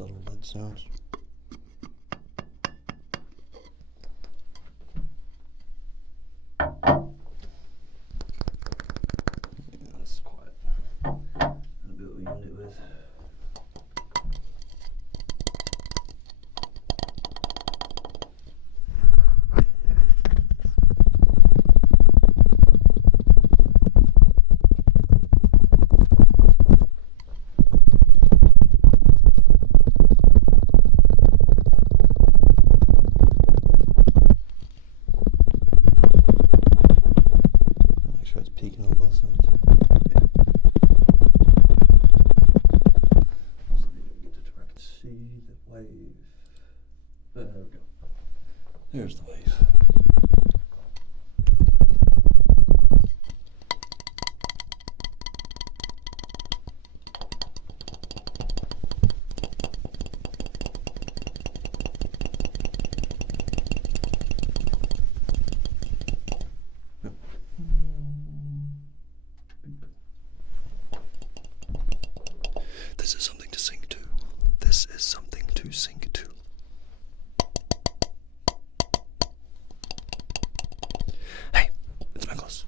subtle lid sounds. Yeah, that's quite a bit we end it with. Make sure it's peaking on both sides. Yeah. Also need to get it where I can see the wave. There we go. There's the wave. This is something to sing to. This is something to sing to. Hey, it's Nicholas.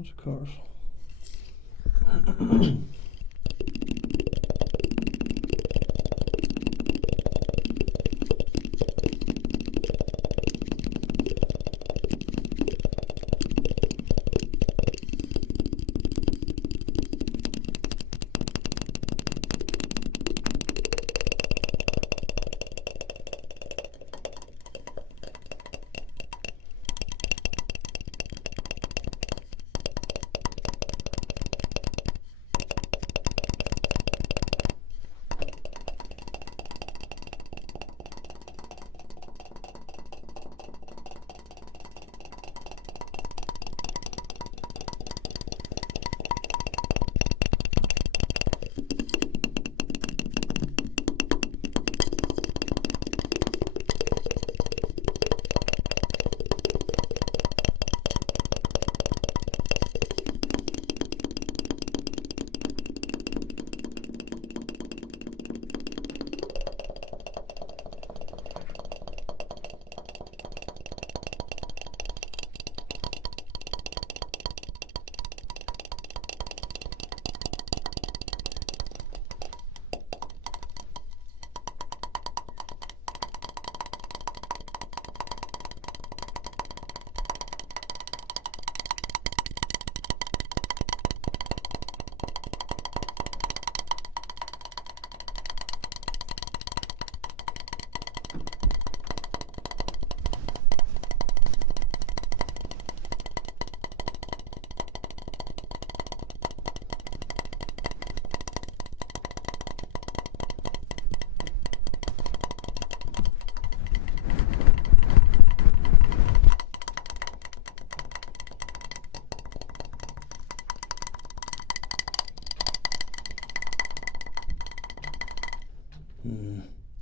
bunch of cars.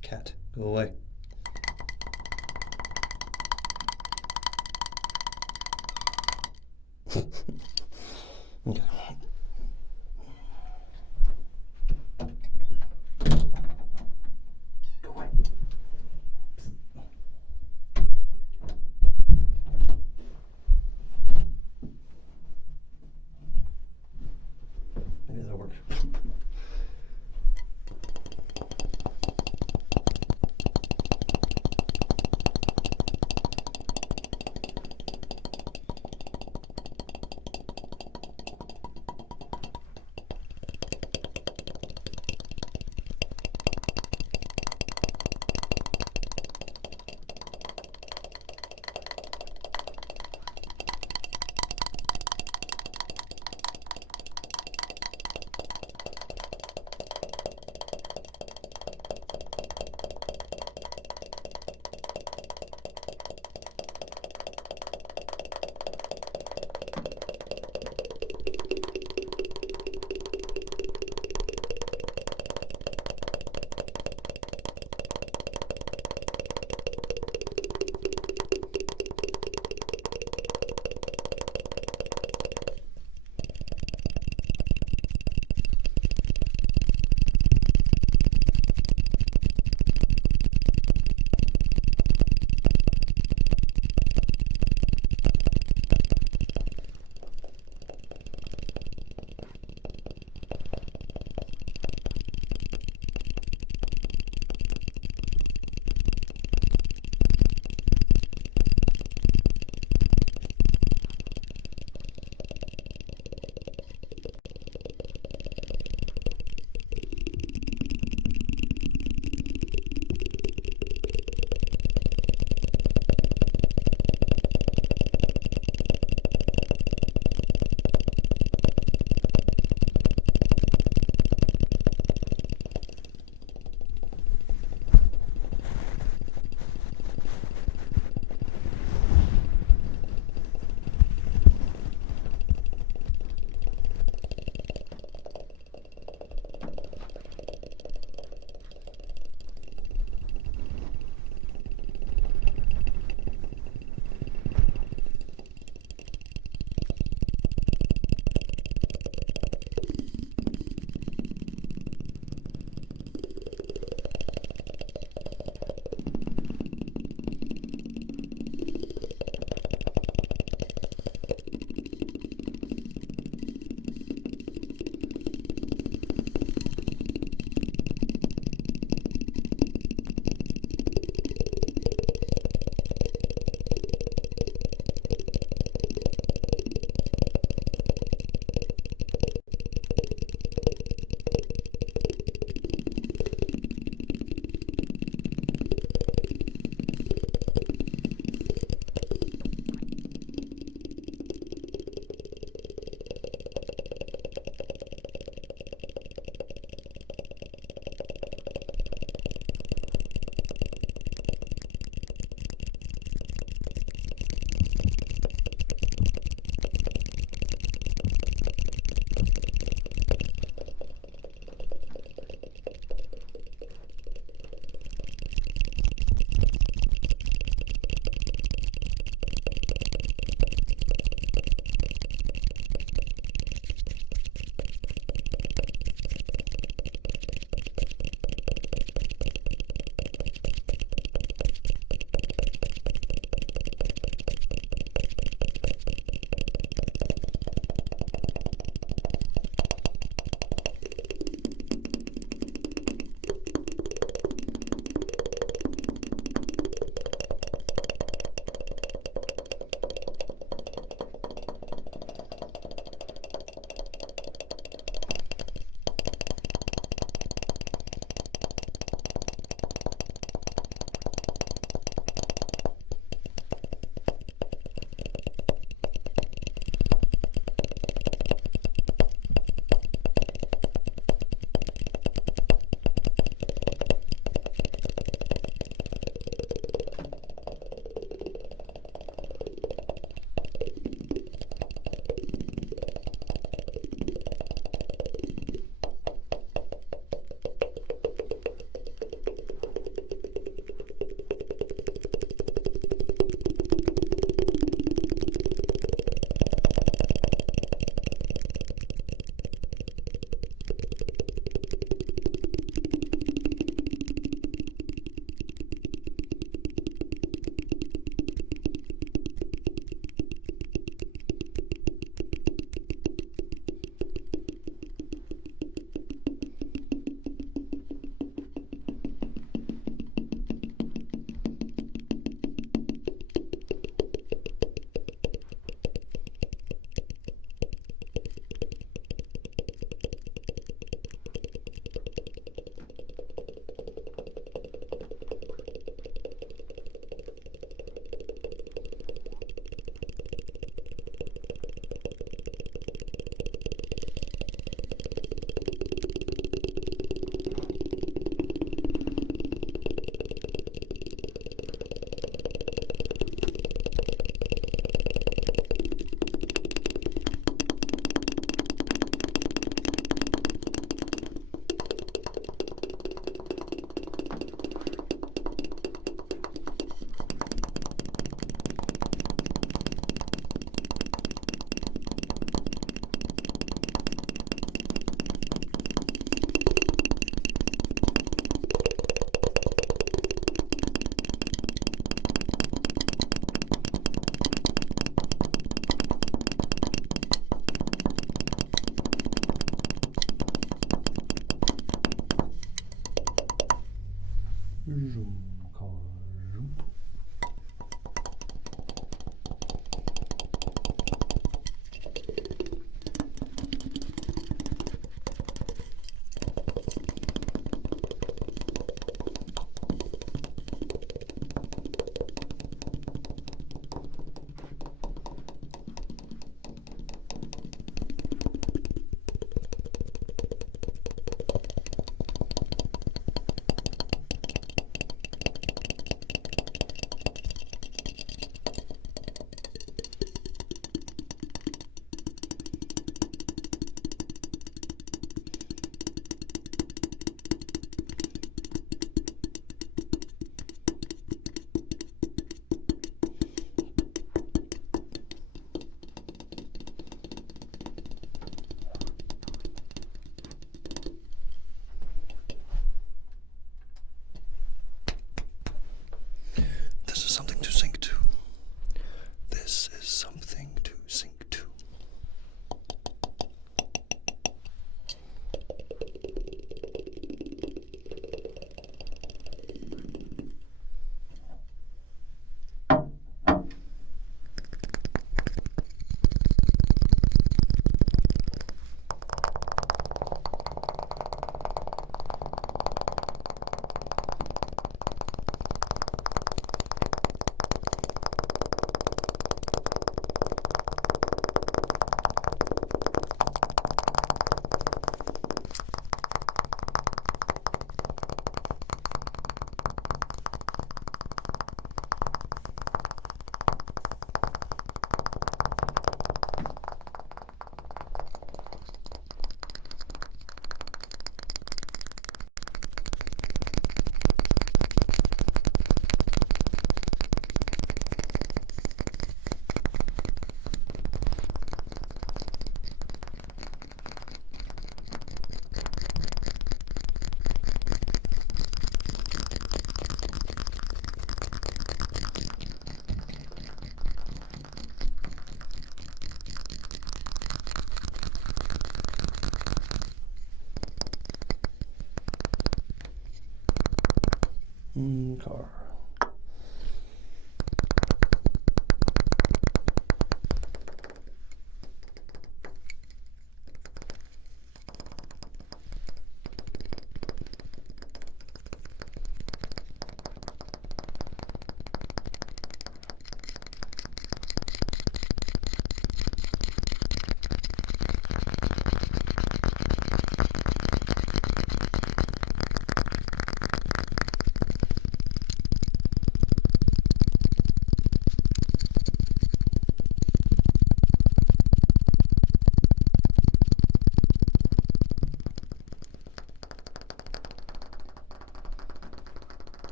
Cat, go away. Okay. Go away. Maybe that'll work.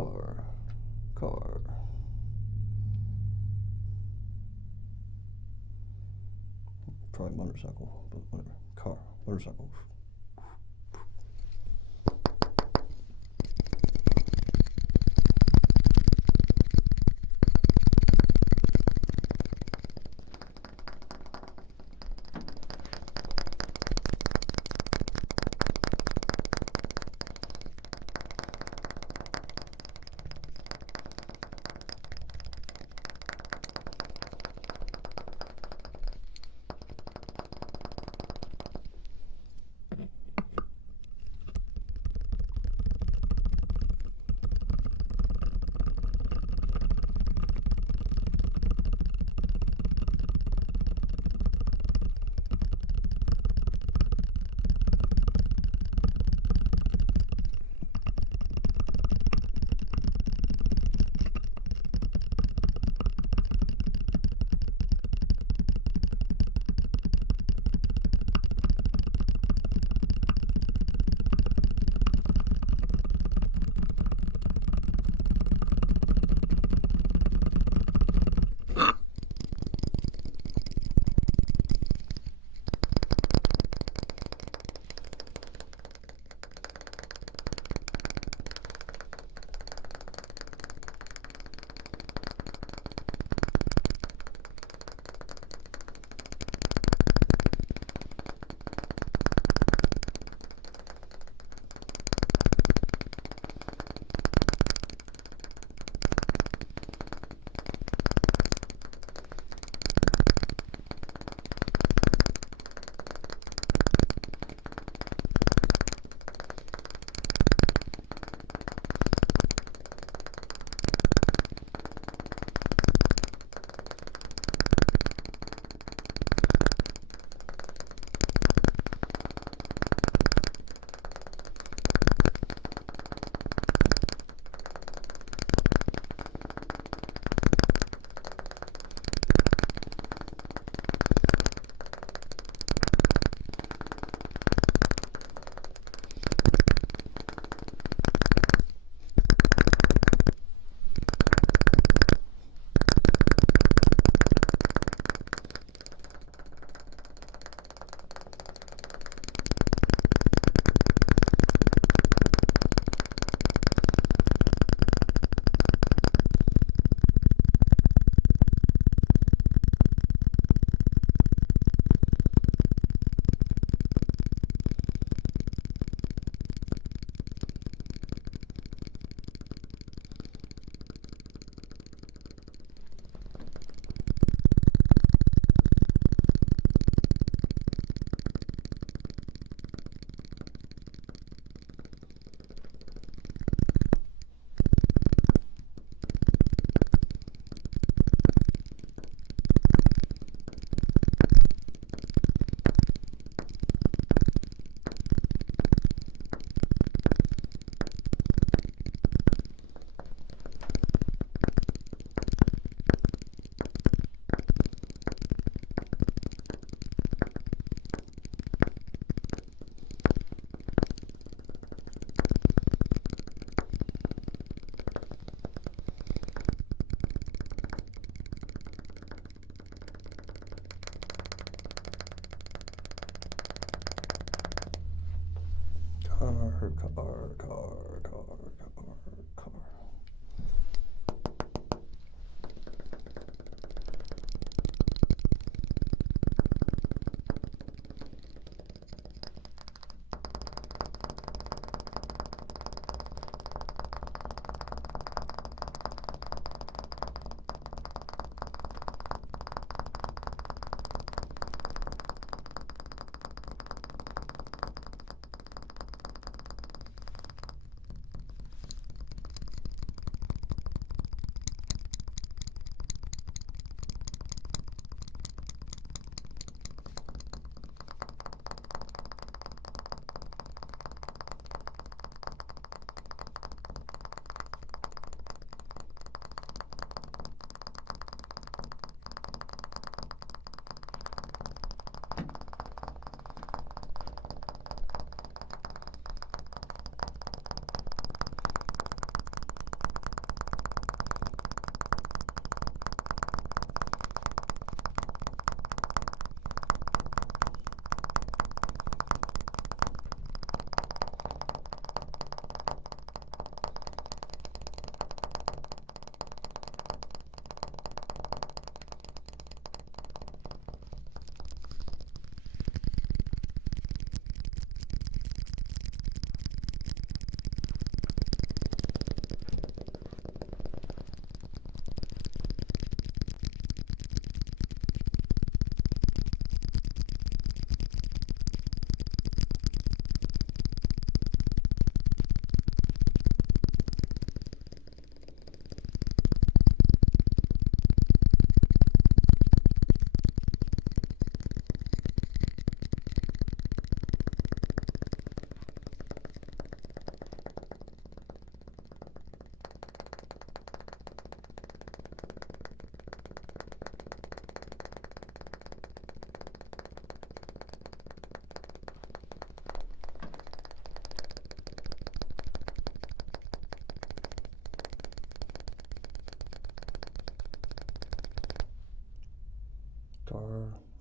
car. Car. Probably motorcycle, but whatever. Car, motorcycle.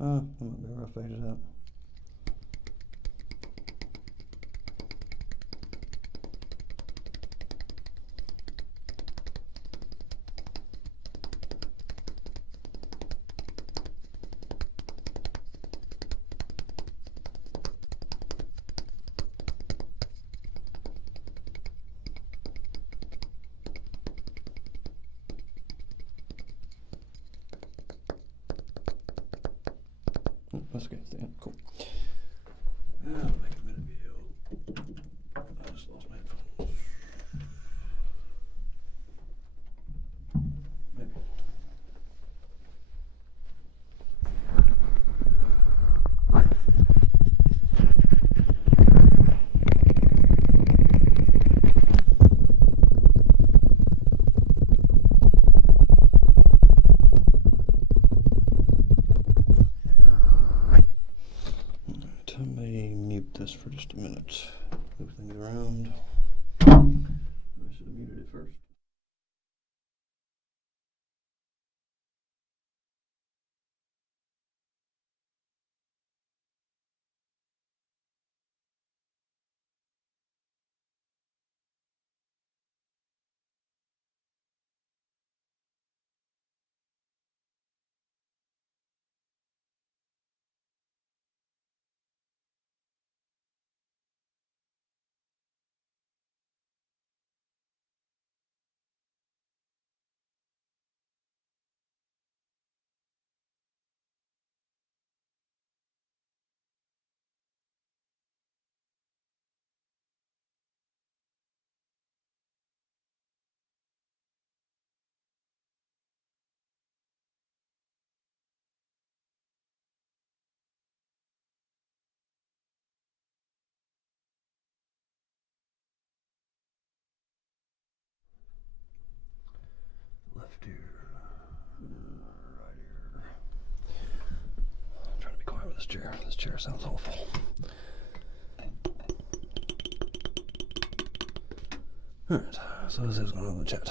That might be rough faded out. That's okay, yeah, cool. I'll make a minute video. I just lost my headphones. Maybe. This for just a minute. Move things around. I should have muted it first. Left ear, right ear. I'm trying to be quiet with this chair. This chair sounds awful. Alright, so this is going on in the chat.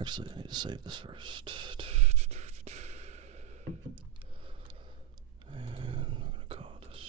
Actually, I need to save this first. And I'm going to call this.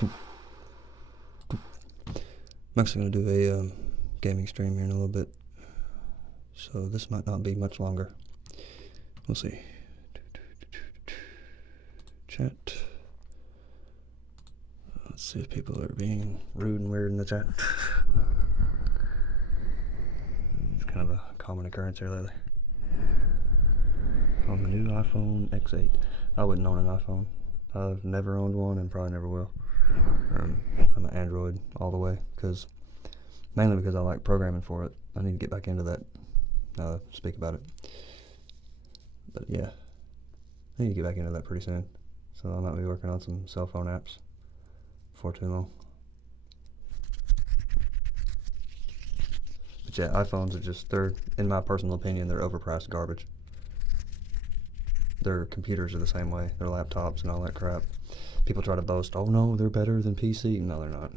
I'm actually going to do a gaming stream here in a little bit, so this might not be much longer. We'll see. Chat. Let's see if people are being rude and weird in the chat. It's kind of a common occurrence here lately. On the new iPhone X8. I wouldn't own an iPhone. I've never owned one and probably never will. I'm an Android all the way, mainly because I like programming for it. I need to get back into that, speak about it. But yeah, I need to get back into that pretty soon. So I might be working on some cell phone apps before too long. But yeah, iPhones are just, in my personal opinion, they're overpriced garbage. Their computers are the same way, their laptops and all that crap. People try to boast, oh no, they're better than PC. No, they're not.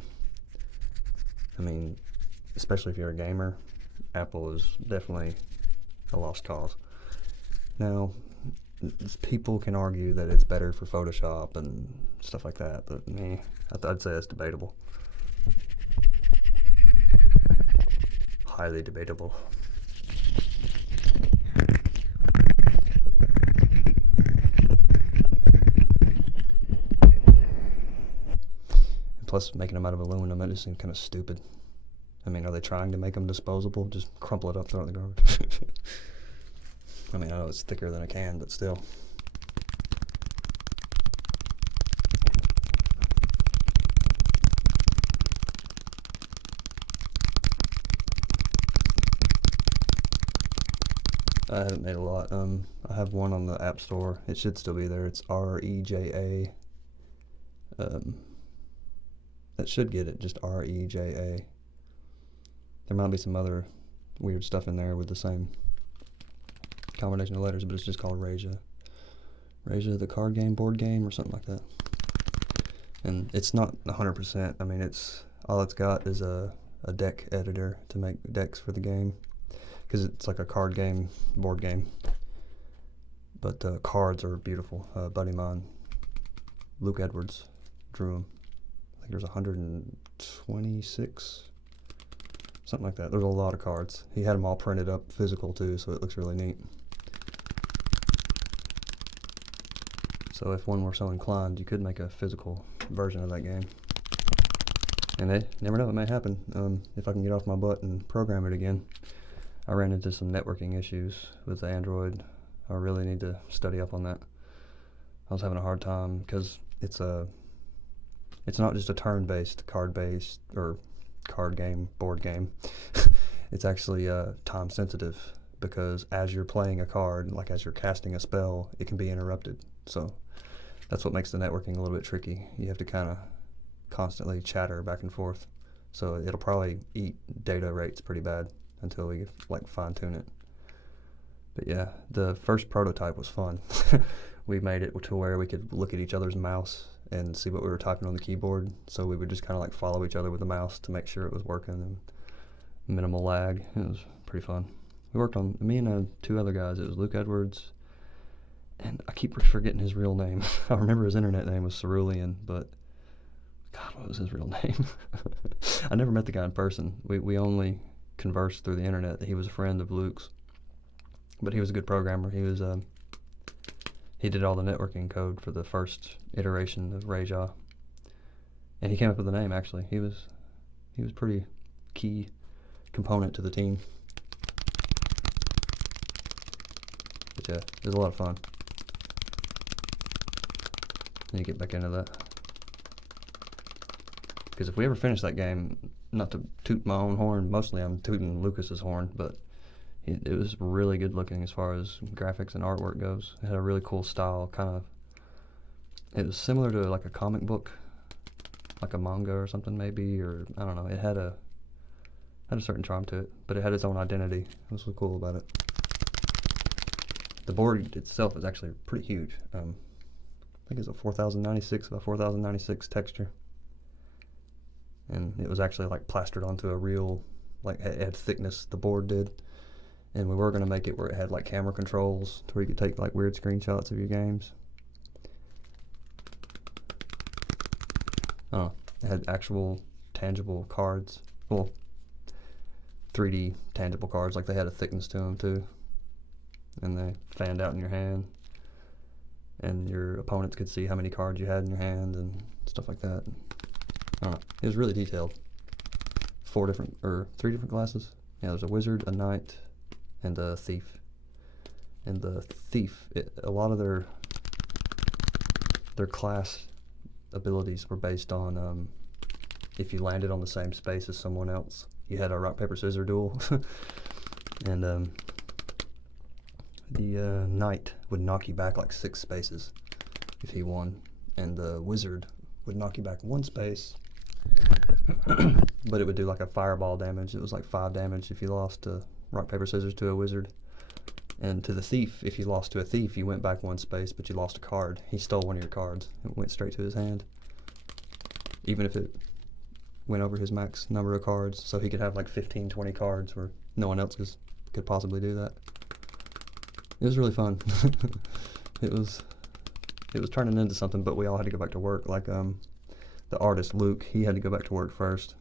I mean, especially if you're a gamer, Apple is definitely a lost cause. Now, people can argue that it's better for Photoshop and stuff like that, but me, I'd say it's debatable. Highly debatable. Plus, making them out of aluminum, that just seems kind of stupid. I mean, are they trying to make them disposable? Just crumple it up, throw it in the garbage. I mean, I know it's thicker than a can, but still. I haven't made a lot. I have one on the App Store. It should still be there. It's REJA. That should get it, just REJA. There might be some other weird stuff in there with the same combination of letters, but it's just called Reja. Reja, the card game, board game, or something like that. And it's not 100%. I mean, all it's got is a deck editor to make decks for the game, because it's like a card game, board game. But the cards are beautiful. A buddy of mine, Luke Edwards, drew them. I think there's 126, something like that. There's a lot of cards. He had them all printed up physical too, so it looks really neat. So if one were so inclined, you could make a physical version of that game. And they never know, it may happen. If I can get off my butt and program it again. I ran into some networking issues with Android. I really need to study up on that. I was having a hard time because it's not just a turn-based, card-based, or card game, board game. It's actually time sensitive, because as you're playing a card, like as you're casting a spell, it can be interrupted. So that's what makes the networking a little bit tricky. You have to kind of constantly chatter back and forth. So it'll probably eat data rates pretty bad until we fine tune it. But yeah, the first prototype was fun. We made it to where we could look at each other's mouse and see what we were typing on the keyboard. So we would just kind of follow each other with the mouse to make sure it was working, and minimal lag. It was pretty fun. We worked on, me and two other guys. It was Luke Edwards, and I keep forgetting his real name. I remember his internet name was Cerulean, but God, what was his real name? I never met the guy in person. We only conversed through the internet. He was a friend of Luke's, but he was a good programmer. He did all the networking code for the first iteration of Reja, and he came up with the name. Actually, he was pretty key component to the team. But yeah, it was a lot of fun. Need to get back into that, because if we ever finish that game, not to toot my own horn, mostly I'm tooting Lucas's horn, but it was really good looking as far as graphics and artwork goes. It had a really cool style, it was similar to like a comic book, like a manga or something maybe, or I don't know. It had a certain charm to it, but it had its own identity. That's what's cool about it. The board itself is actually pretty huge. I think it's a 4096 by 4096 texture, and it was actually plastered onto a real, it had thickness, the board did. And we were going to make it where it had camera controls to where you could take weird screenshots of your games. I don't know, it had actual tangible cards. Well, 3D tangible cards, like they had a thickness to them too. And they fanned out in your hand. And your opponents could see how many cards you had in your hand and stuff like that. I don't know. It was really detailed. 3 different classes. Yeah, there's a wizard, a knight, and a thief. And the thief, a lot of their class abilities were based on if you landed on the same space as someone else. You had a rock, paper, scissors duel. And the knight would knock you back like 6 spaces if he won. And the wizard would knock you back 1 space. But it would do like a fireball damage. It was like 5 damage if you lost to rock, paper, scissors to a wizard. And to the thief, if you lost to a thief, you went back 1 space, but you lost a card. He stole one of your cards. It went straight to his hand. Even if it went over his max number of cards, so he could have like 15, 20 cards where no one else could possibly do that. It was really fun. It was turning into something, but we all had to go back to work. Like the artist Luke, he had to go back to work first,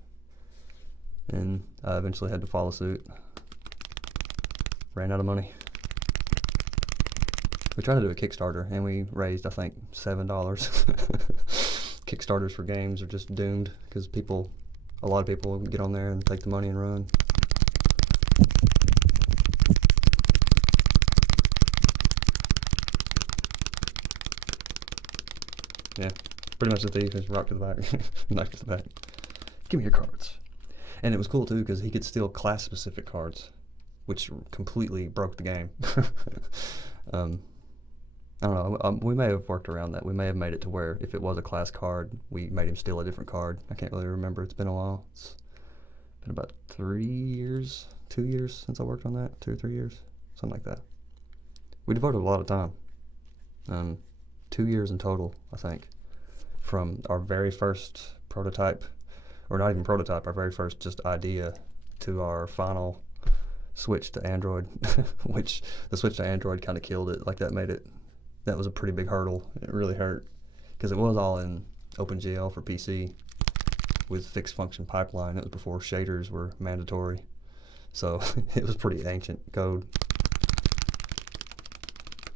and I eventually had to follow suit. Ran out of money. We tried to do a Kickstarter, and we raised, I think, $7. Kickstarters for games are just doomed because a lot of people get on there and take the money and run. Yeah, pretty much the thief is rock to the back, knife to the back. Give me your cards. And it was cool too because he could steal class-specific cards, which completely broke the game. I don't know, we may have worked around that. We may have made it to where if it was a class card, we made him steal a different card. I can't really remember. It's been a while. It's been about 2 years since I worked on that. 2 or 3 years, something like that. We devoted a lot of time. 2 years in total, I think, from our very first prototype, or not even prototype, our very first just idea, to our final switch to Android, which the switch to Android kind of killed it. Like that was a pretty big hurdle. It really hurt because it was all in OpenGL for PC with fixed function pipeline. It was before shaders were mandatory, so it was pretty ancient code.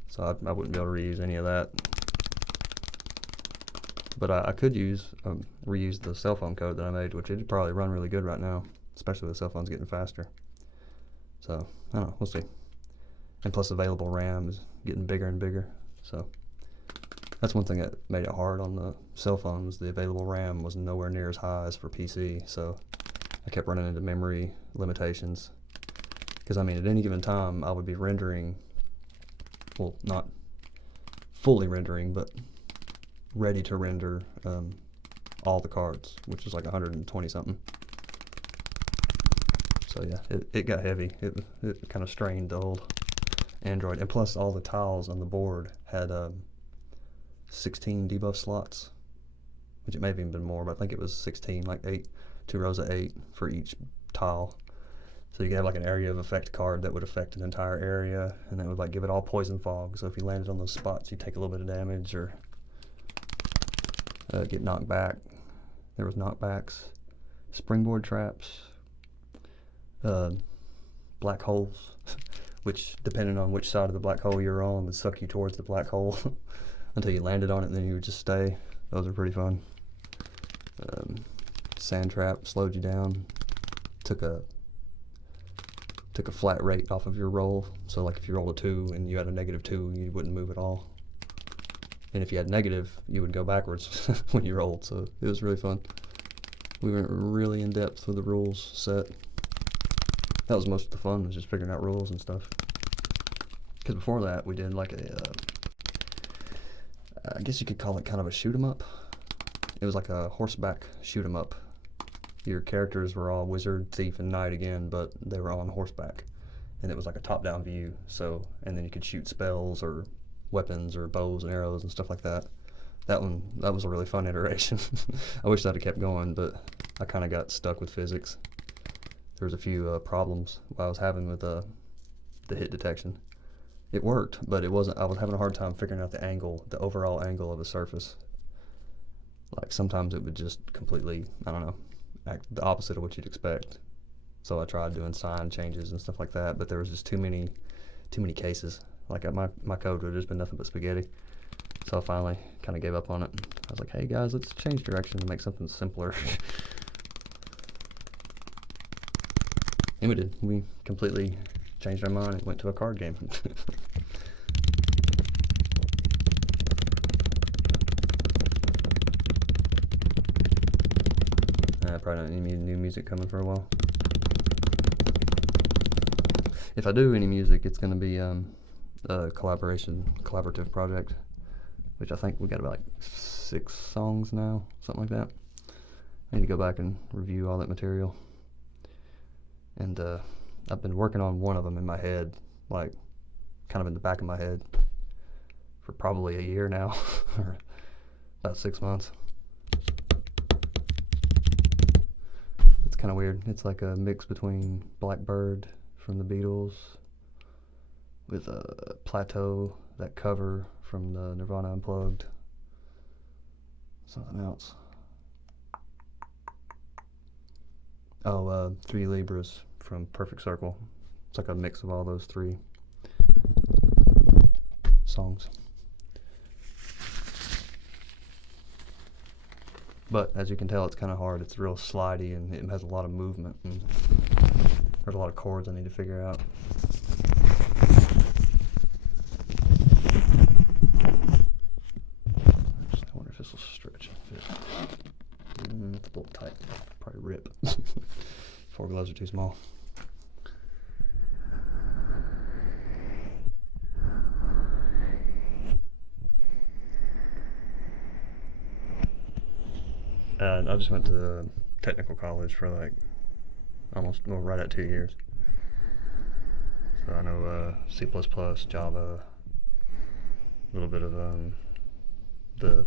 So I wouldn't be able to reuse any of that. But I could reuse the cell phone code that I made, which it'd probably run really good right now, especially with cell phones getting faster. So I don't know, we'll see. And plus available RAM is getting bigger and bigger. So that's one thing that made it hard on the cell phone, was the available RAM was nowhere near as high as for PC. So I kept running into memory limitations. Because I mean, at any given time, I would be rendering, well, not fully rendering, but ready to render all the cards, which is like 120 something. So yeah, it got heavy. It kind of strained the old Android, and plus all the tiles on the board had 16 debuff slots, which it may have even been more, but I think it was 16, like 2 rows of 8 for each tile. So you could have like an area of effect card that would affect an entire area, and that would like give it all poison fog. So if you landed on those spots, you take a little bit of damage or get knocked back. There was knockbacks, springboard traps, black holes, which depending on which side of the black hole you're on would suck you towards the black hole until you landed on it, and then you would just stay. Those are pretty fun. Sand trap slowed you down, took a flat rate off of your roll. So like if you rolled a 2 and you had a -2, you wouldn't move at all. And if you had negative, you would go backwards when you rolled. So it was really fun. We went really in depth with the rules set. That was most of the fun, was just figuring out rules and stuff. Because before that, we did like I guess you could call it kind of a shoot 'em up. It was like a horseback shoot 'em up. Your characters were all wizard, thief, and knight again, but they were on horseback. And it was like a top-down view. So, and then you could shoot spells or weapons or bows and arrows and stuff like that. That was a really fun iteration. I wish that had kept going, but I kind of got stuck with physics. There was a few problems I was having with the hit detection. It worked, but it wasn't. I was having a hard time figuring out the overall angle of the surface. Like like sometimes it would just completely, I don't know, act the opposite of what you'd expect. So I tried doing sign changes and stuff like that, but there was just too many cases. Like my code would have just been nothing but spaghetti. So I finally kind of gave up on it. I was like, hey guys, let's change direction and make something simpler. And we did. We completely changed our mind and went to a card game. Probably not any new music coming for a while. If I do any music, it's going to be a collaborative project, which I think we got about like 6 songs now, something like that. I need to go back and review all that material. And I've been working on one of them in my head, like kind of in the back of my head, for probably a year now, or about 6 months. It's kind of weird. It's like a mix between Blackbird from the Beatles with a Plateau, that cover from the Nirvana Unplugged, something else. Oh, 3 Libras from Perfect Circle. It's like a mix of all those 3 songs. But as you can tell, it's kind of hard. It's real slidey and it has a lot of movement, and there's a lot of chords I need to figure out. Actually, I wonder if this will stretch and fit. It's a little tight. Probably rip. 4 gloves are too small. I just went to technical college for like right at 2 years. So I know C++, Java, a little bit of the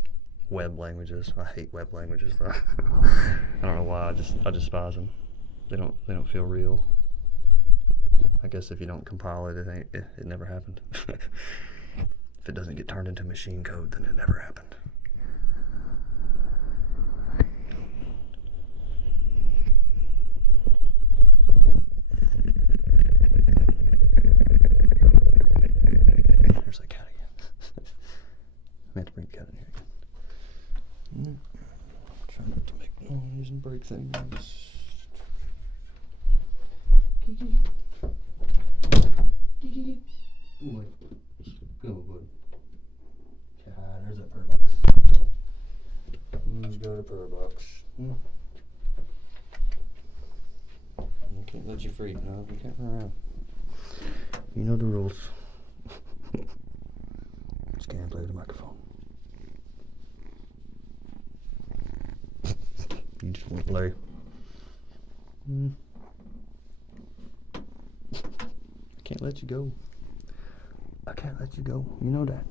web languages. I hate web languages though. I don't know why. I despise them. They don't feel real. I guess if you don't compile it, it never happened. If it doesn't get turned into machine code, then it never happened. There's that cat again. I have to bring the cat in here again. Try not to make noise and break things. Kiki. Kiki. Wait. Go, bud. There's that purr box. Who's got a purr box? I can't let you free. No, we can't run around. You know the rules. Just can't play with the microphone. You just won't play. I can't let you go. I can't let you go. You know that.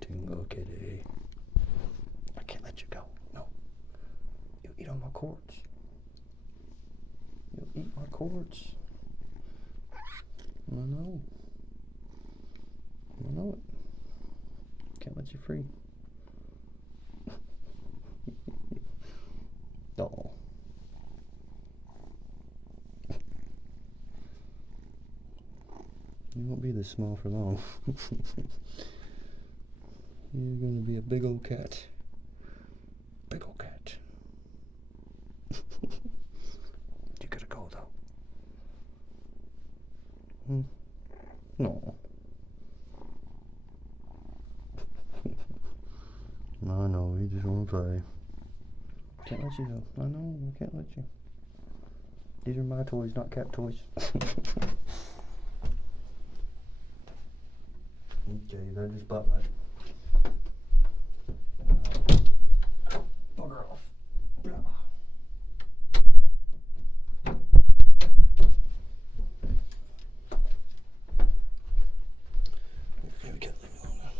Tingle kitty. I can't let you go. No. You eat all my cords. You'll eat my cords. I know. I know it. Can't let you free. Oh. You won't be this small for long. You're gonna be a big old cat. Big old cat. You gotta go though. No. I know, you just wanna play. Can't let you go. I know, I can't let you. These are my toys, not cat toys. Okay, there's his butt light. Bugger off. Blah. Maybe can't leave me alone now.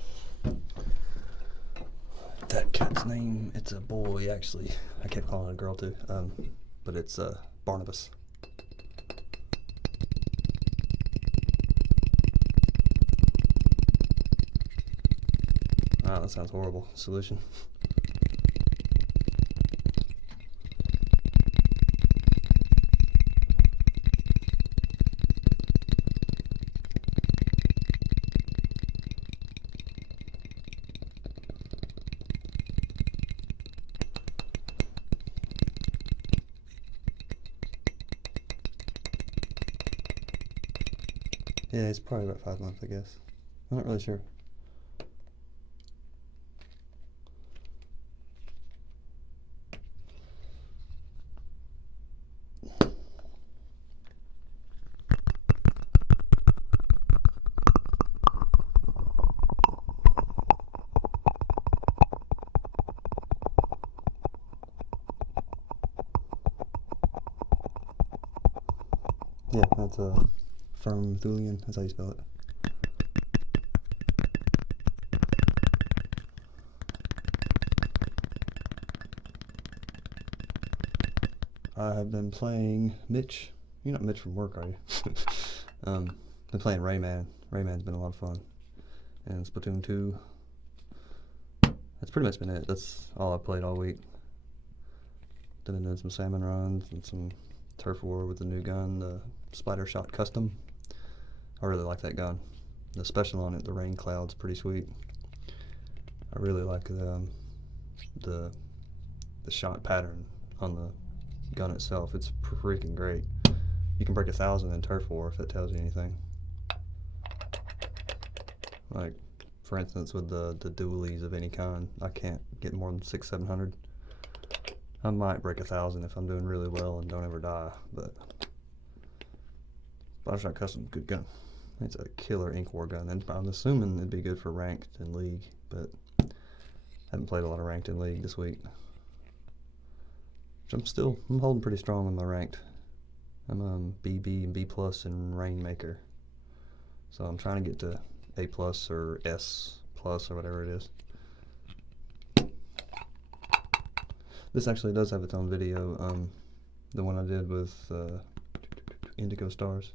That cat. Its name, it's a boy actually. I kept calling it a girl too. But it's Barnabas. Ah, that sounds horrible. Solution. Yeah, it's probably about 5 months, I guess. I'm not really sure. Yeah, that's a firm Thulian. That's how you spell it. I have been playing Mitch. You're not Mitch from work, are you? Been playing Rayman. Rayman's been a lot of fun. And Splatoon 2. That's pretty much been it. That's all I played all week. Been doing some salmon runs and some turf war with the new gun, the Spider Shot Custom. I really like that gun. The special on it, the rain cloud's pretty sweet. I really like the shot pattern on the gun itself. It's freaking great. You can break 1,000 in turf war if that tells you anything. Like, for instance, with the dualies of any kind, I can't get more than 600-700. I might break 1,000 if I'm doing really well and don't ever die, but Spider Shot Custom, good gun. It's a killer ink war gun, and I'm assuming it'd be good for ranked in League, but I haven't played a lot of ranked in League this week. I'm holding pretty strong on my ranked. I'm BB and B plus in Rainmaker, so I'm trying to get to A plus or S plus or whatever it is. This actually does have its own video, the one I did with Indigo Stars.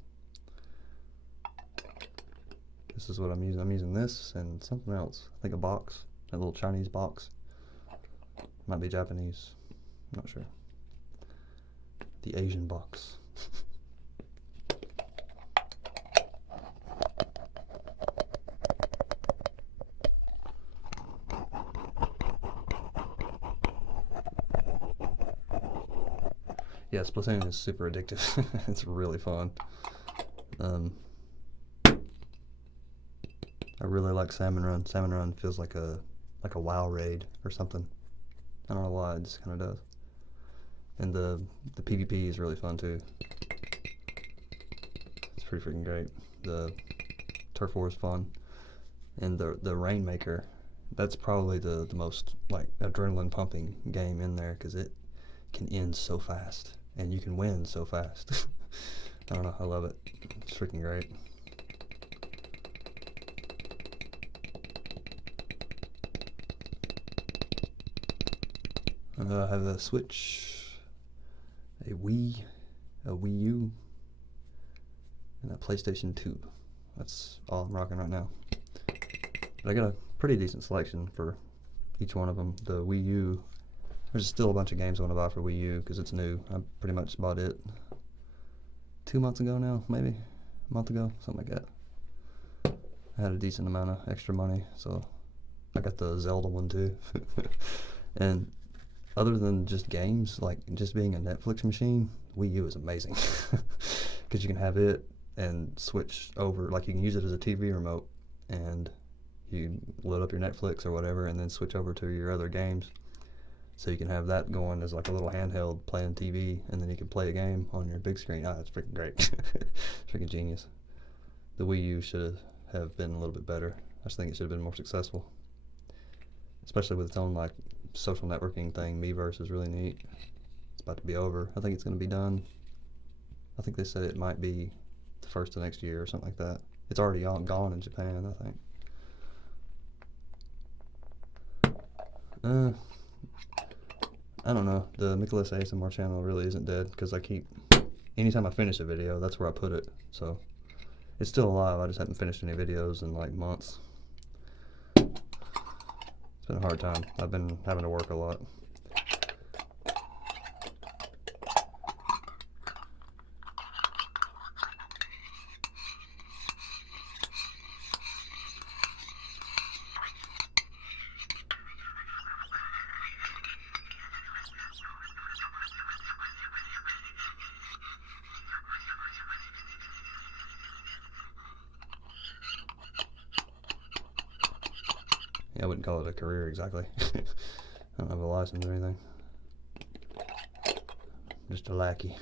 This is what I'm using. I'm using this and something else. I think a box, a little Chinese box. Might be Japanese, I'm not sure. The Asian box. Yeah, Splatoon is super addictive. It's really fun. I really like Salmon Run. Salmon Run feels like a WoW raid or something. I don't know why, it just kind of does. And the PvP is really fun too. It's pretty freaking great. The turf war is fun, and the Rainmaker, that's probably the most like adrenaline pumping game in there because it can end so fast and you can win so fast. I don't know, I love it. It's freaking great. I have a Switch, a Wii U, and a PlayStation 2. That's all I'm rocking right now. But I got a pretty decent selection for each one of them. The Wii U, there's still a bunch of games I want to buy for Wii U because it's new. I pretty much bought it 2 months ago now, maybe a month ago, something like that. I had a decent amount of extra money, so I got the Zelda one too. And other than just games, like just being a Netflix machine, Wii U is amazing because you can have it and switch over, like you can use it as a TV remote and you load up your Netflix or whatever and then switch over to your other games. So you can have that going as like a little handheld playing TV, and then you can play a game on your big screen. Ah, it's freaking great. It's freaking genius. The Wii U should have been a little bit better. I just think it should have been more successful, especially with its own like social networking thing. Miiverse is really neat. It's about to be over. I think it's going to be done. I think they said it might be the first of next year or something like that. It's already gone in Japan, I think. Uh, I don't know. The Nicholas ASMR channel really isn't dead because anytime I finish a video, that's where I put it. So it's still alive. I just haven't finished any videos in like months. It's been a hard time. I've been having to work a lot. Yeah, I wouldn't call it a career exactly. I don't have a license or anything. Just a lackey.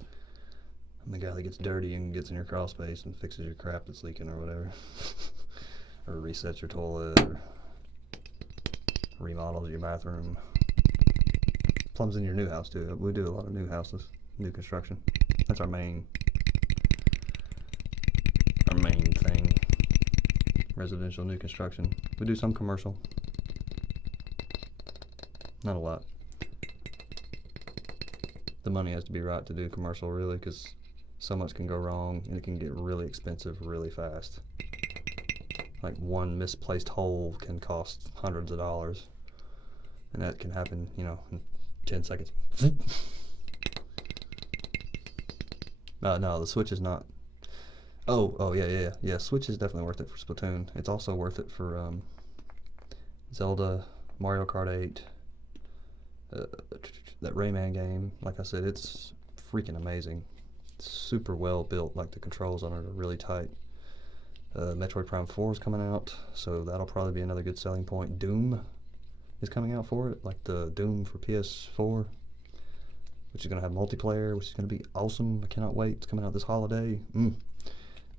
I'm the guy that gets dirty and gets in your crawl space and fixes your crap that's leaking or whatever. Or resets your toilet or remodels your bathroom. Plumbs in your new house too. We do a lot of new houses, new construction. That's our main thing. Residential new construction. We do some commercial. Not a lot. The money has to be right to do commercial, really, because so much can go wrong and it can get really expensive really fast. Like one misplaced hole can cost hundreds of dollars, and that can happen, in 10 seconds. No, the Switch is not. Oh, yeah. Switch is definitely worth it for Splatoon. It's also worth it for Zelda, Mario Kart 8, that Rayman game. Like I said, it's freaking amazing. It's super well built. Like the controls on it are really tight. Metroid Prime 4 is coming out, so that'll probably be another good selling point. Doom is coming out for it, like the Doom for PS4, which is going to have multiplayer, which is going to be awesome. I cannot wait. It's coming out this holiday.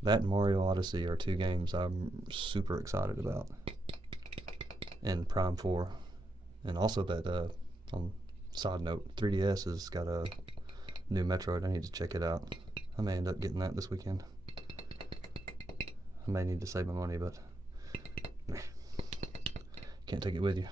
That and Mario Odyssey are two games I'm super excited about. And Prime 4. And also that, on side note, 3DS has got a new Metroid. I need to check it out. I may end up getting that this weekend. I may need to save my money, but can't take it with you.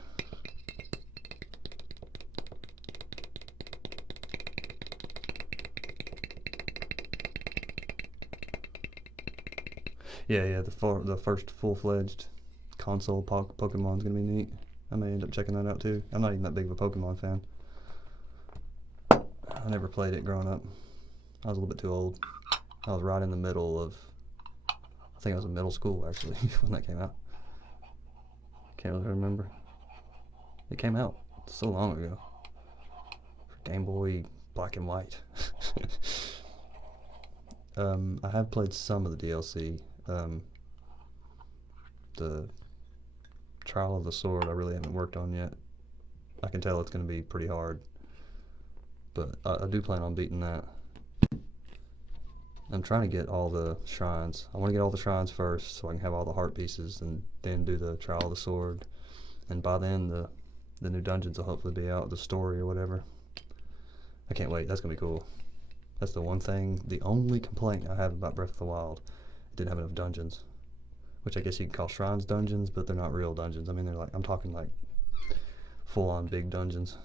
Yeah, the first full-fledged console Pokemon's gonna be neat. I may end up checking that out too. I'm not even that big of a Pokemon fan. I never played it growing up. I was a little bit too old. I was right in the middle of, I think I was in middle school actually when that came out. Can't really remember. It came out so long ago. For Game Boy Black and White. I have played some of the DLC. The Trial of the Sword I really haven't worked on yet. I can tell it's going to be pretty hard, but I do plan on beating that. I'm trying to get all the shrines. I want to get all the shrines first so I can have all the heart pieces and then do the Trial of the Sword, and by then the new dungeons will hopefully be out, the story or whatever. I can't wait. That's going to be cool. That's the only complaint I have about Breath of the Wild. It didn't have enough dungeons, which I guess you can call shrines dungeons, but they're not real dungeons. I mean, I'm talking like full-on big dungeons.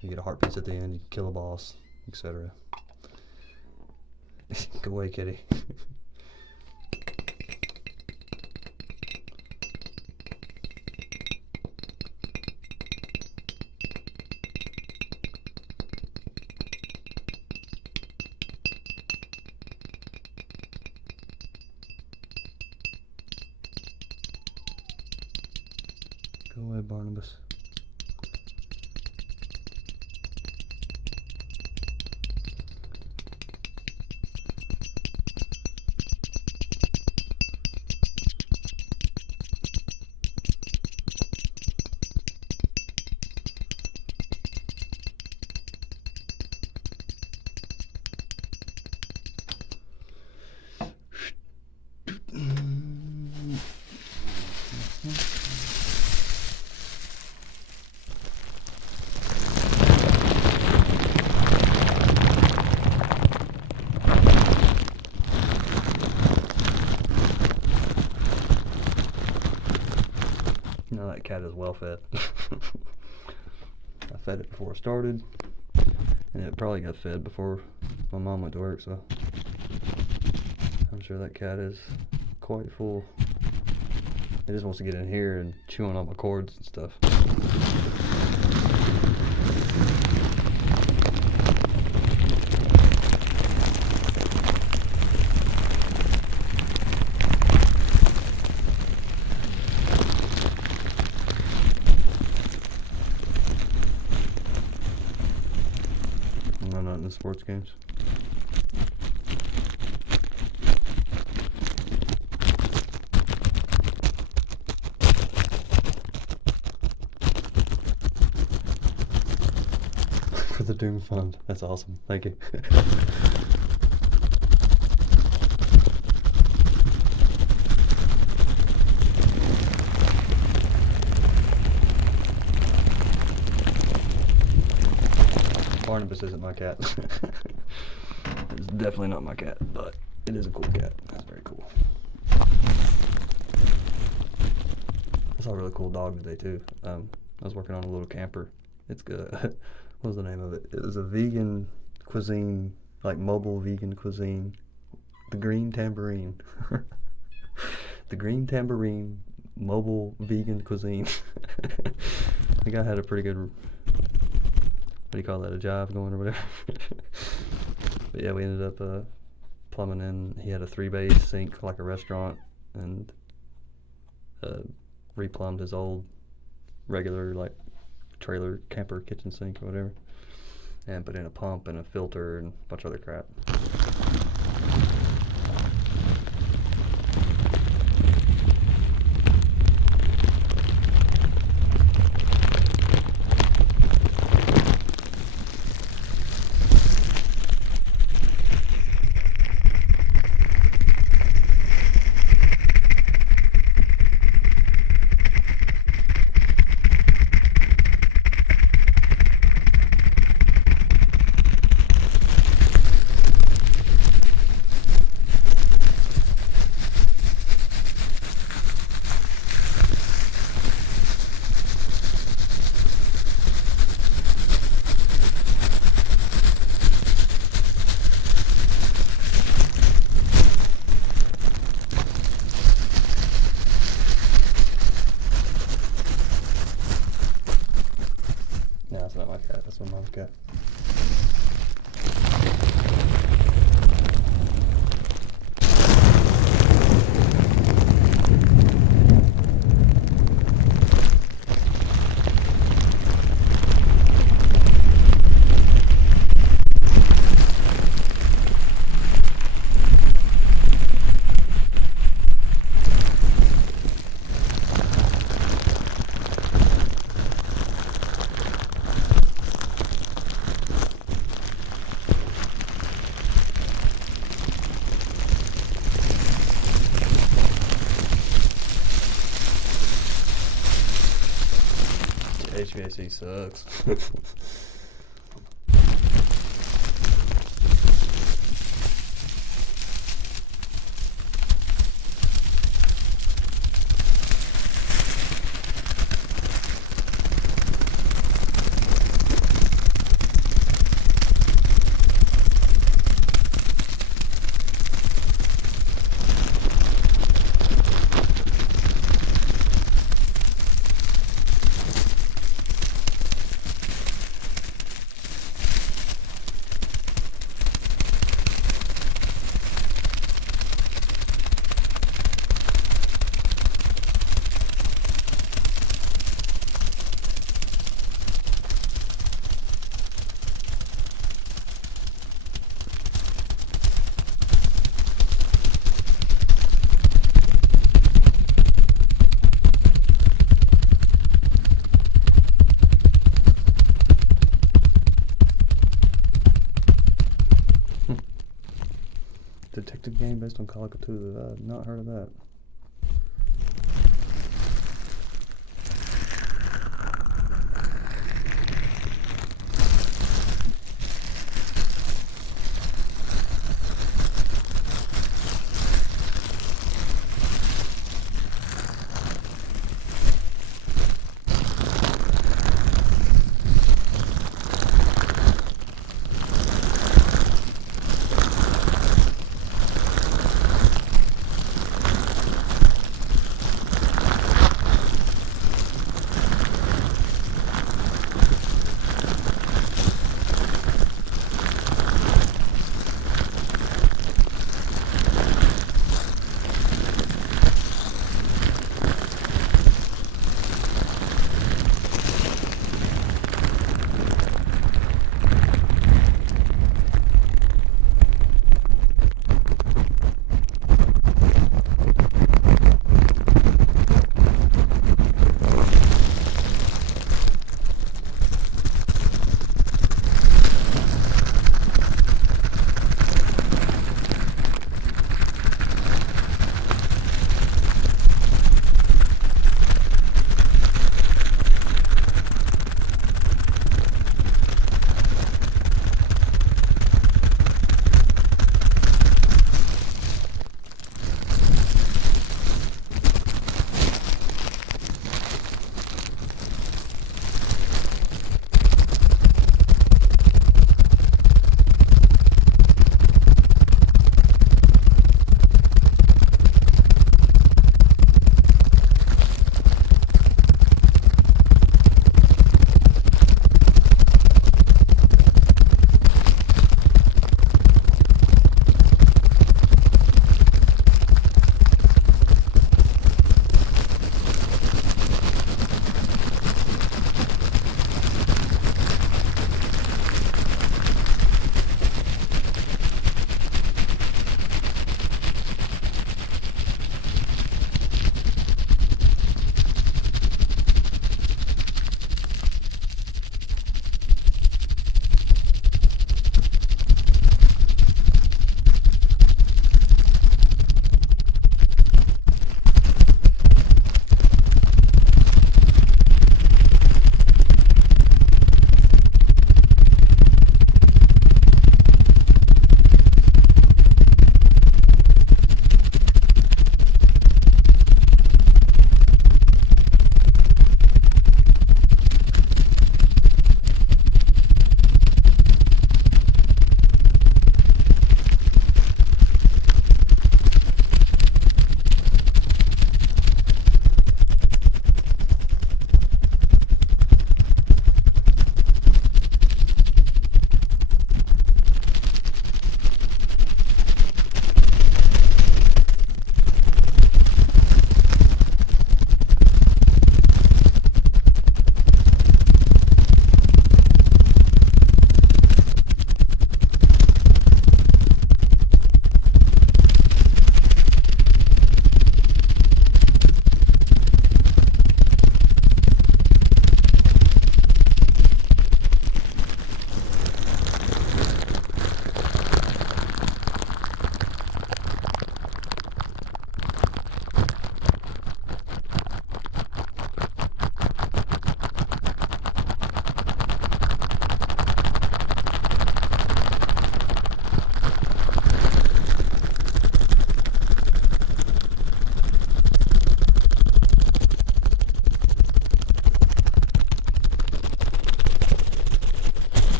You get a heart piece at the end, you kill a boss, etc. Go away, kitty. Go away, Barnabas. No, that cat is well fed. fed it before I started, and it probably got fed before my mom went to work, so I'm sure that cat is quite full. It just wants to get in here and chew on all my cords and stuff. I'm not into sports games. For the Doom Fund. That's awesome. Thank you. Barnabas isn't my cat. It's definitely not my cat, but it is a cool cat. That's very cool. I saw a really cool dog today too. I was working on a little camper. It's good. What was the name of it? It was a vegan cuisine, like mobile vegan cuisine. The Green Tambourine. The Green Tambourine mobile vegan cuisine. The guy had a pretty good, what do you call that, a jive going or whatever. But yeah, we ended up plumbing in. He had a 3-bay sink like a restaurant, and replumbed his old regular like trailer camper kitchen sink or whatever, and put in a pump and a filter and a bunch of other crap. No, that's not my cat. That's my mom's cat. HVAC sucks. Detective game based on Call of Cthulhu. I've not heard of that.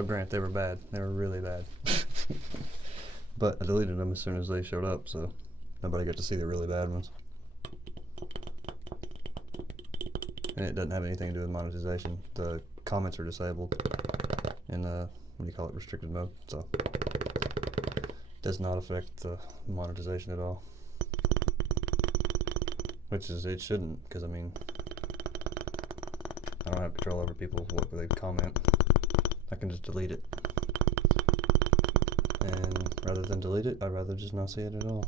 I'll grant they were bad. They were really bad. But I deleted them as soon as they showed up, so nobody got to see the really bad ones. And it doesn't have anything to do with monetization. The comments are disabled in restricted mode, so it does not affect the monetization at all. Which is, it shouldn't, because I mean, I don't have control over people, what they comment. I can just delete it. And rather than delete it, I'd rather just not see it at all.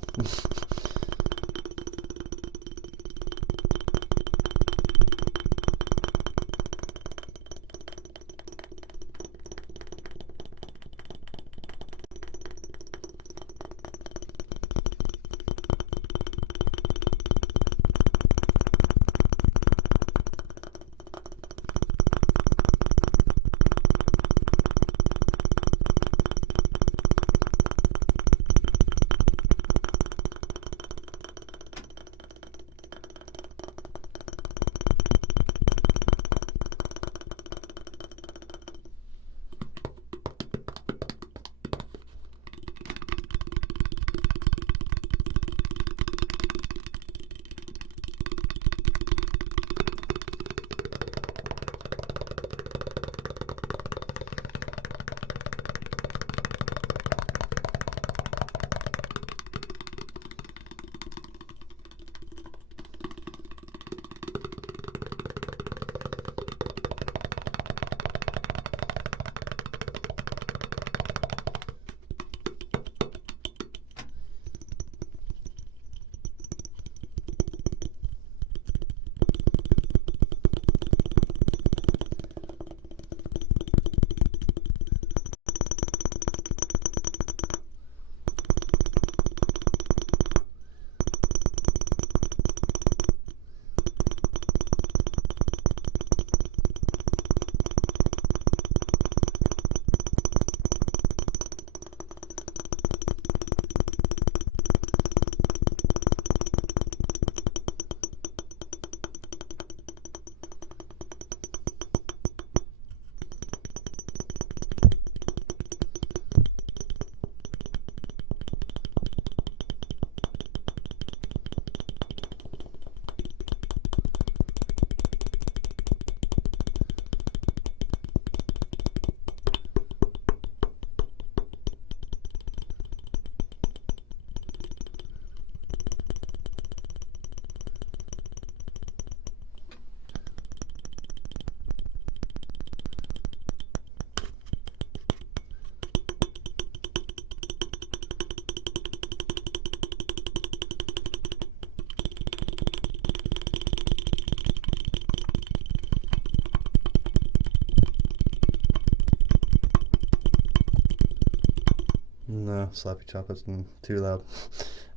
No, sloppy chocolate's too loud.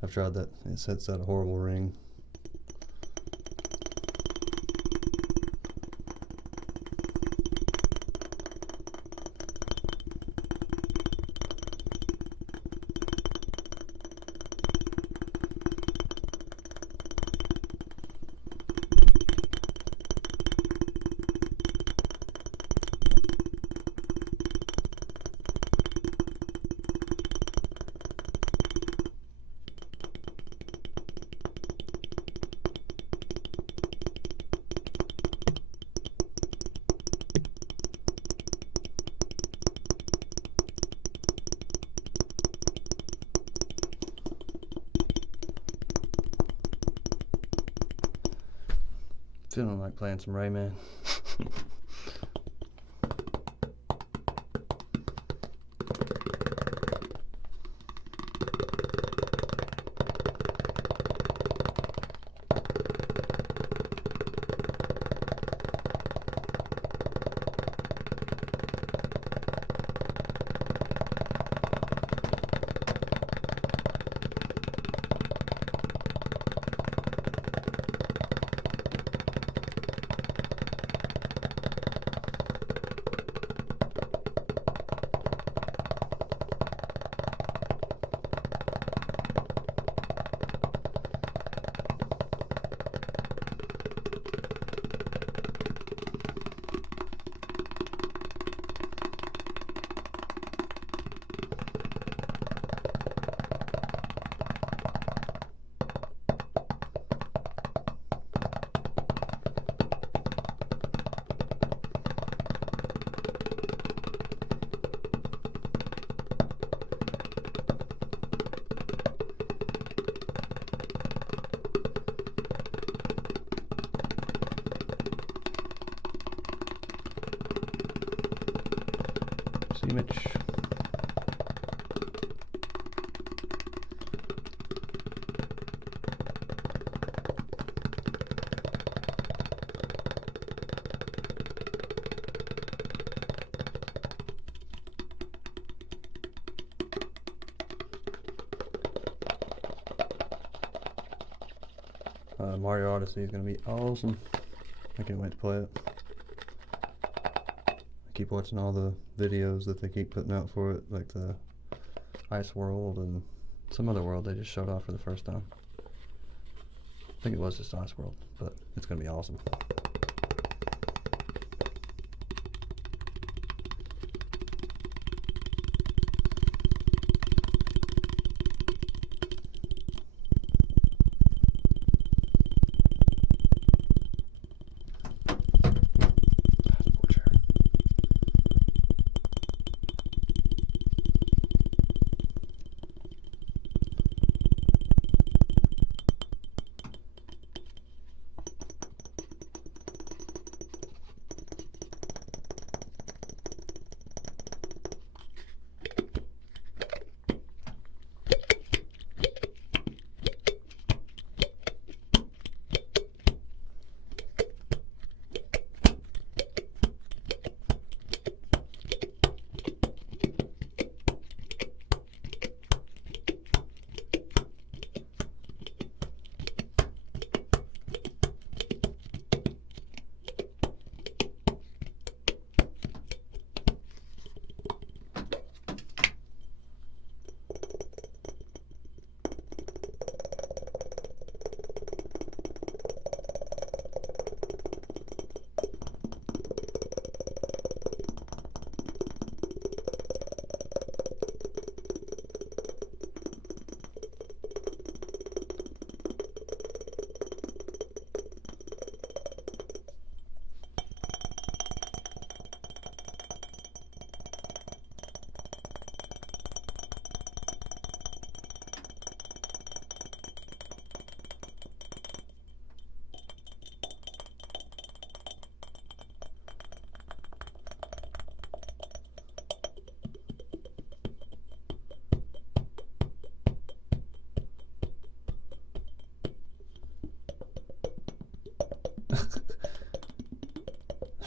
I've tried that. It sets out a horrible ring. Feeling like playing some Rayman. See you, Mitch. Mario Odyssey is going to be awesome. I can't wait to play it. I keep watching all the videos that they keep putting out for it, like the Ice World and some other world they just showed off for the first time. I think it was just Ice World, but it's going to be awesome.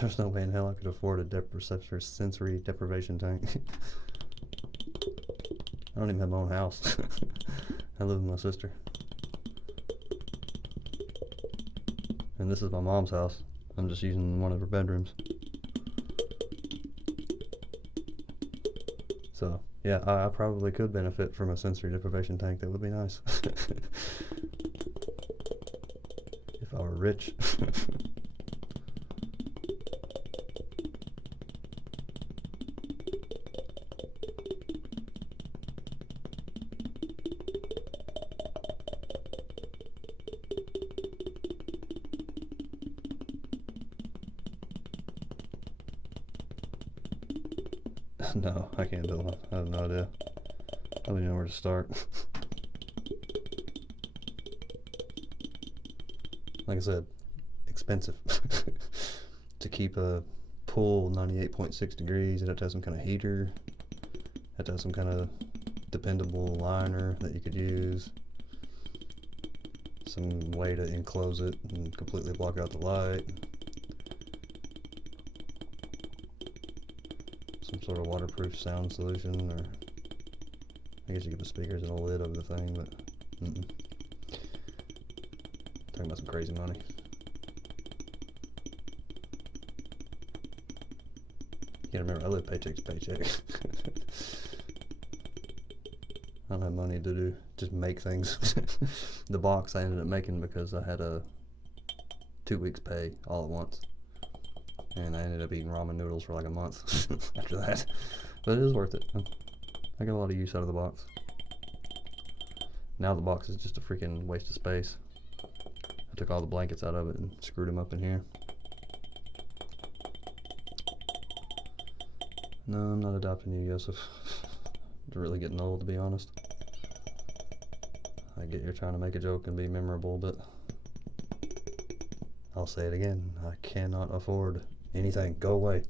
There's no way in hell I could afford a sensory deprivation tank. I don't even have my own house. I live with my sister. And this is my mom's house. I'm just using one of her bedrooms. So, yeah, I probably could benefit from a sensory deprivation tank. That would be nice. If I were rich. No, I can't build one. I have no idea. I don't even know where to start. Like I said, expensive. To keep a pool 98.6 degrees, it had to have some kind of heater. It had to have some kind of dependable liner that you could use. Some way to enclose it and completely block out the light. Some sort of waterproof sound solution, or I guess you get the speakers and a lid over the thing, but talking about some crazy money. You gotta remember, I live paycheck to paycheck. I don't have money to just make things. The box I ended up making because I had a 2 weeks pay all at once. And I ended up eating ramen noodles for like a month after that. But it is worth it. I got a lot of use out of the box. Now the box is just a freaking waste of space. I took all the blankets out of it and screwed them up in here. No, I'm not adopting you, Yosef. You're really getting old, to be honest. I get you're trying to make a joke and be memorable, but I'll say it again. I cannot afford anything. Go away.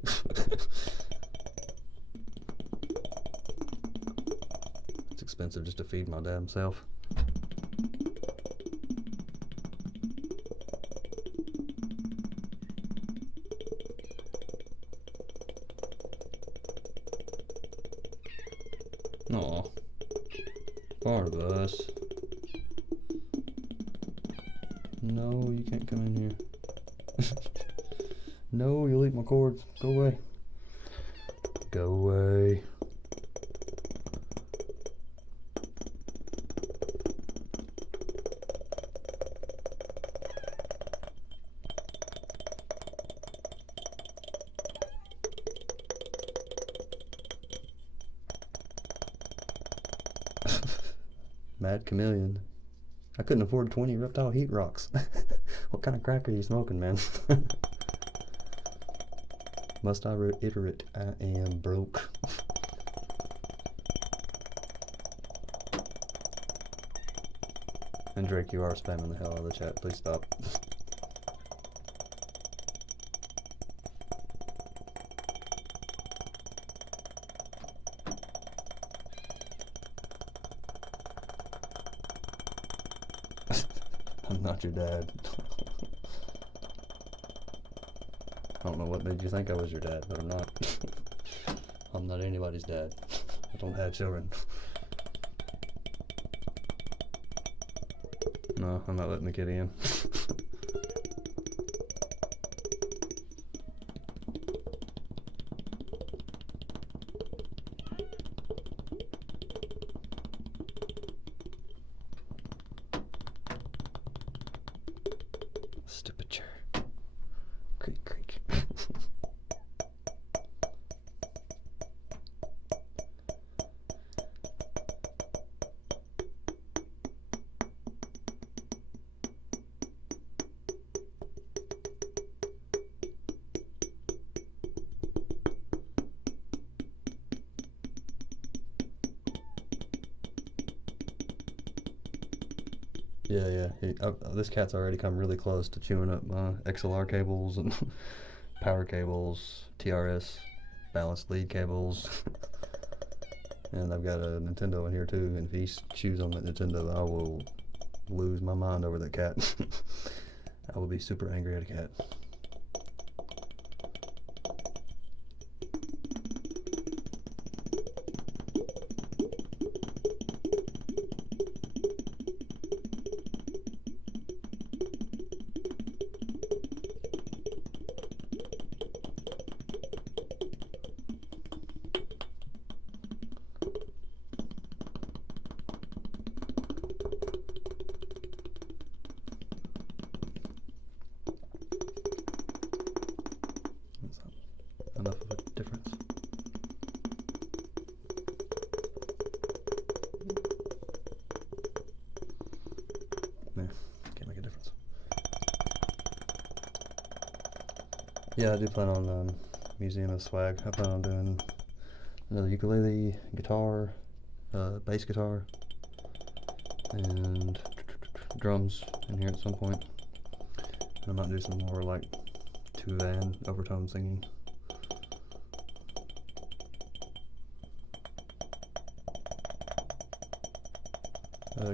expensive just to feed my damn self. Aw. Barbus. No, you can't come in here. No, you'll eat my cords. Go away. Go away. Mad Chameleon. I couldn't afford 20 reptile heat rocks. What kind of crack are you smoking, man? Must I reiterate, I am broke. And Drake, you are spamming the hell out of the chat. Please stop. I'm not your dad. I don't know what made you think I was your dad, but I'm not. I'm not anybody's dad. I don't have children. No, I'm not letting the kid in. Stupid chair. Creak, creak. Yeah. This cat's already come really close to chewing up my XLR cables and power cables, TRS, balanced lead cables. And I've got a Nintendo in here too, and if he chews on that Nintendo, I will lose my mind over that cat. I will be super angry at a cat. Enough of a difference. Yeah, can't make a difference. Yeah, I do plan on Museum of Swag. I plan on doing another ukulele, guitar, bass guitar, and drums in here at some point. And I might do some more like two-van overtone singing.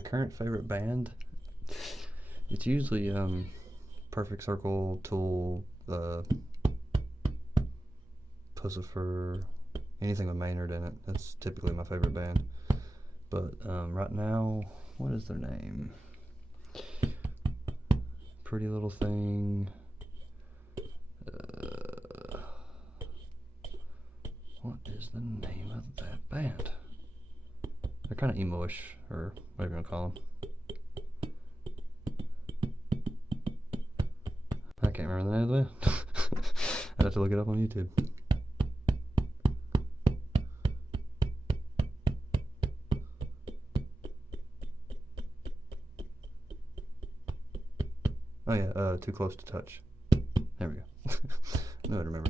Current favorite band? It's usually Perfect Circle, Tool, Pussifer, anything with Maynard in it. That's typically my favorite band. But right now, what is their name? Pretty Little Thing. What is the name of that band? They're kind of emo-ish, or whatever you want to call them. I can't remember the name of the band. I'd have to look it up on YouTube. Oh yeah, Too Close to Touch. There we go. No, I remember.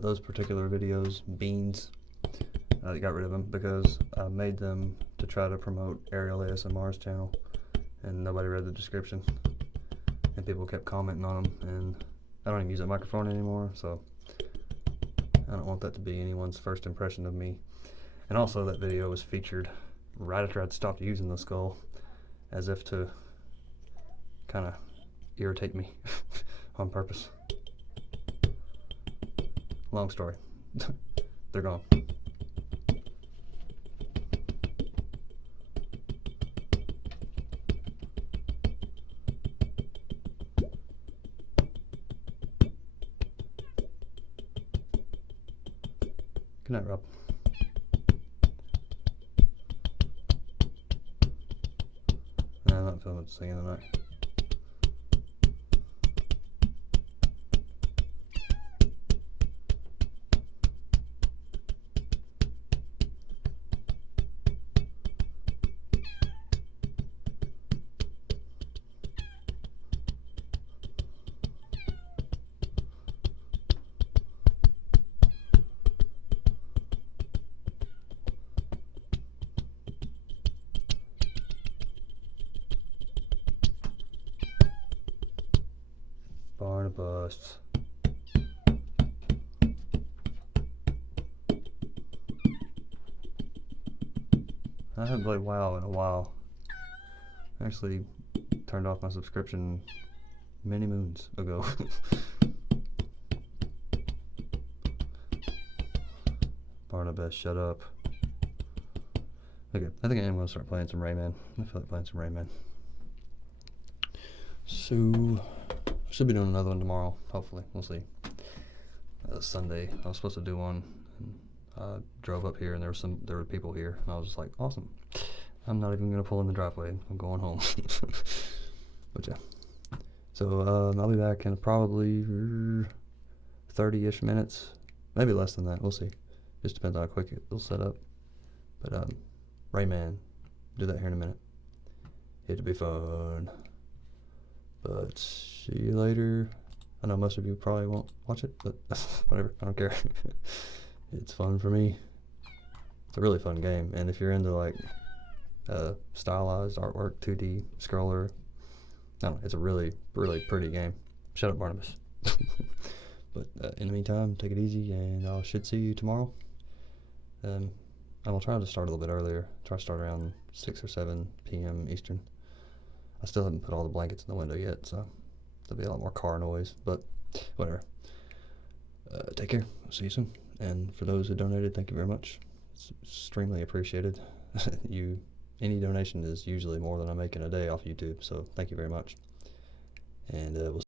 those particular videos, beans, I got rid of them because I made them to try to promote Ariel ASMR's channel, and nobody read the description, and people kept commenting on them, and I don't even use that microphone anymore, so I don't want that to be anyone's first impression of me. And also, that video was featured right after I'd stopped using the skull, as if to kind of irritate me on purpose. Long story. They're gone. Good night, Rob. I'm not feeling like singing tonight. Barnabas. I haven't played WoW in a while. I actually turned off my subscription many moons ago. Barnabas, shut up. Okay, I think I am going to start playing some Rayman. I feel like playing some Rayman. So, should be doing another one tomorrow, hopefully. We'll see. Sunday, I was supposed to do one. And I drove up here and there were people here, and I was just like, awesome. I'm not even going to pull in the driveway. I'm going home. But yeah. So I'll be back in probably 30-ish minutes. Maybe less than that. We'll see. Just depends on how quick it'll set up. But Rayman, do that here in a minute. It'll be fun. But see you later. I know most of you probably won't watch it, but whatever. I don't care. It's fun for me. It's a really fun game, and if you're into like stylized artwork, 2D scroller, I don't know, it's a really, really pretty game. Shut up, Barnabas. But in the meantime, take it easy, and I should see you tomorrow. And I'll try to start a little bit earlier. Try to start around 6 or 7 p.m. Eastern. I still haven't put all the blankets in the window yet, so there'll be a lot more car noise, but whatever. Take care. I'll see you soon. And for those who donated, thank you very much. It's extremely appreciated. Any donation is usually more than I make in a day off YouTube, so thank you very much. And we'll